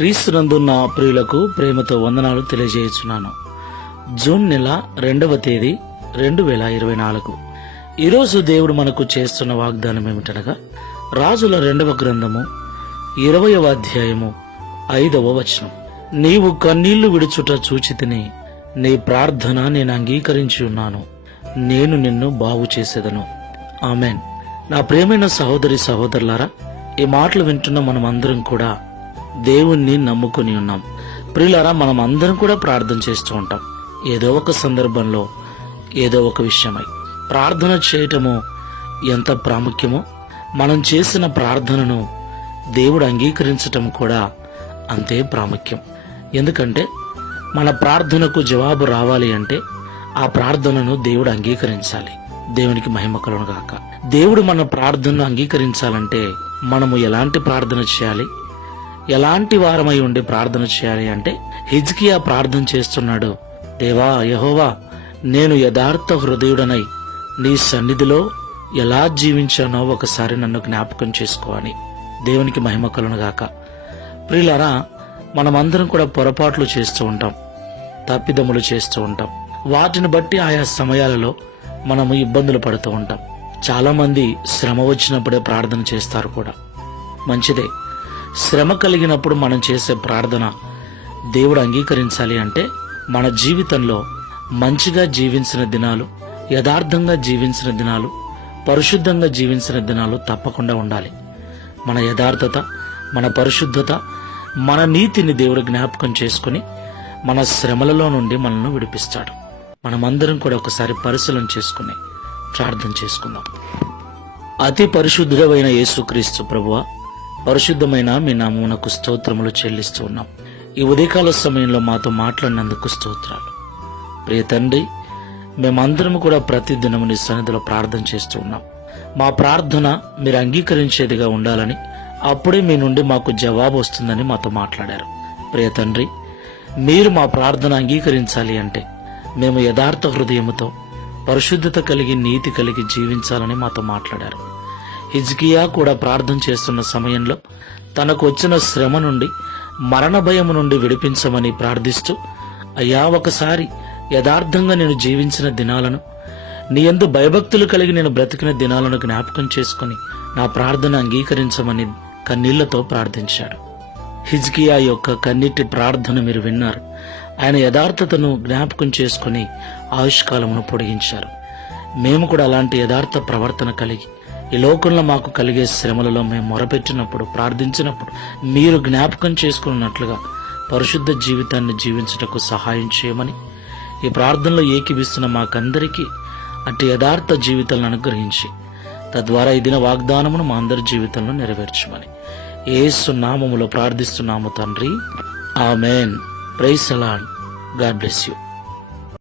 క్రీస్తునందు నా ప్రియులకు ప్రేమతో వందనాలు తెలియజేయుచున్నాను. జూన్ నెల 2వ తేదీ 2024. ఈరోజు దేవుడు మనకు చేస్తున్న వాగ్దానం ఏమిటనగా, రాజుల 2వ గ్రంథము 20వ అధ్యాయము 5వ వచనం. నీవు కన్నీళ్లు విడుచుట చూచితిని, నీ ప్రార్థన నేను అంగీకరించి ఉన్నాను, నేను నిన్ను బాగు చేసేదను. ఆమెన్. నా ప్రియమైన సహోదరి సహోదరులారా, ఈ మాటలు వింటున్న మనం అందరం కూడా దేవుణ్ణి నమ్ముకుని ఉన్నాం. ప్రియులారా, మనం అందరం కూడా ప్రార్థన చేస్తూ ఉంటాం. ఏదో ఒక సందర్భంలో ఏదో ఒక విషయమై ప్రార్థన చేయటము ఎంత ప్రాముఖ్యమో, మనం చేసిన ప్రార్థనను దేవుడు అంగీకరించటం కూడా అంతే ప్రాముఖ్యం. ఎందుకంటే మన ప్రార్థనకు జవాబు రావాలి అంటే ఆ ప్రార్థనను దేవుడు అంగీకరించాలి. దేవునికి మహిమ కలుగును గాక. దేవుడు మన ప్రార్థనను అంగీకరించాలంటే మనము ఎలాంటి ప్రార్థన చేయాలి, ఎలాంటి వారమై ఉండి ప్రార్థన చేయాలి అంటే, హిజ్కియా ప్రార్థన చేస్తున్నాడు. దేవా యెహోవా, నేను యథార్థ హృదయుడనై నీ సన్నిధిలో ఎలా జీవించానో ఒకసారి నన్ను జ్ఞాపకం చేసుకో అని. దేవునికి మహిమ కలుగును గాక. ప్రియులారా, మనమందరం కూడా పొరపాట్లు చేస్తూ ఉంటాం, తప్పిదములు చేస్తూ ఉంటాం. వాటిని బట్టి ఆయా సమయాలలో మనము ఇబ్బందులు పడుతూ ఉంటాం. చాలా మంది శ్రమ వచ్చినప్పుడే ప్రార్థన చేస్తారు కూడా. మంచిదే. శ్రమ కలిగినప్పుడు మనం చేసే ప్రార్థన దేవుడు అంగీకరించాలి అంటే మన జీవితంలో మంచిగా జీవించిన దినాలు, యథార్థంగా జీవించిన దినాలు, పరిశుద్ధంగా జీవించిన దినాలు తప్పకుండా ఉండాలి. మన యథార్థత, మన పరిశుద్ధత, మన నీతిని దేవుడు జ్ఞాపకం చేసుకుని మన శ్రమలలో నుండి మనల్ని విడిపిస్తాడు. మనమందరం కూడా ఒకసారి పరిశీలన చేసుకుని ప్రార్థన చేసుకుందాం. అతి పరిశుద్ధుడైన యేసుక్రీస్తు ప్రభువా, పరిశుద్ధమైన మీ నామమునకు స్తోత్రములు చెల్లిస్తూ ఉన్నాం. ఈ ఉదయకాల సమయంలో మాతో మాట్లాడినందుకు స్తోత్రాలు. ప్రియ తండ్రి, మేమందరం కూడా ప్రతి దినము నీ సన్నిధిలో ప్రార్థన చేస్తూ ఉన్నాం. మా ప్రార్థన మీరు అంగీకరించేదిగా ఉండాలని, అప్పుడే మీ నుండి మాకు జవాబు వస్తుందని మాతో మాట్లాడారు. ప్రియ తండ్రి, మీరు మా ప్రార్థన అంగీకరించాలి అంటే మేము యథార్థ హృదయముతో, పరిశుద్ధత కలిగి, నీతి కలిగి జీవించాలని మాతో మాట్లాడారు. హిజ్కియా కూడా ప్రార్థన చేస్తున్న సమయంలో తనకు వచ్చిన శ్రమ నుండి, మరణ భయము నుండి విడిపించమని ప్రార్థిస్తూ, అయ్యా, ఒకసారి యథార్థంగా నేను జీవించిన దినాలను, నీ యందు భయభక్తులు కలిగి నేను బ్రతికిన దినాలను జ్ఞాపకం చేసుకుని నా ప్రార్థన అంగీకరించమని కన్నీళ్లతో ప్రార్థించాడు. హిజ్కియా యొక్క కన్నీటి ప్రార్థన మీరు విన్నారు. ఆయన యథార్థతను జ్ఞాపకం చేసుకుని ఆయుష్కాలమును పొడిగించారు. మేము కూడా అలాంటి యథార్థ ప్రవర్తన కలిగి ఈ లోకంలో మాకు కలిగే శ్రమలలో మేము మొరపెట్టినప్పుడు, ప్రార్థించినప్పుడు మీరు జ్ఞాపకం చేసుకున్నట్లుగా పరిశుద్ధ జీవితాన్ని జీవించుటకు సహాయం చేయమని, ఈ ప్రార్థనలో ఏకీభిస్తున్న మాకందరికీ అట్టి యథార్థ జీవితాలను అనుగ్రహించి, తద్వారా ఈ దిన వాగ్దానమును మా అందరి జీవితంలో నెరవేర్చమని యేసు నామములో ప్రార్థిస్తున్నాము తండ్రి. Amen. Praise the lord. God bless you.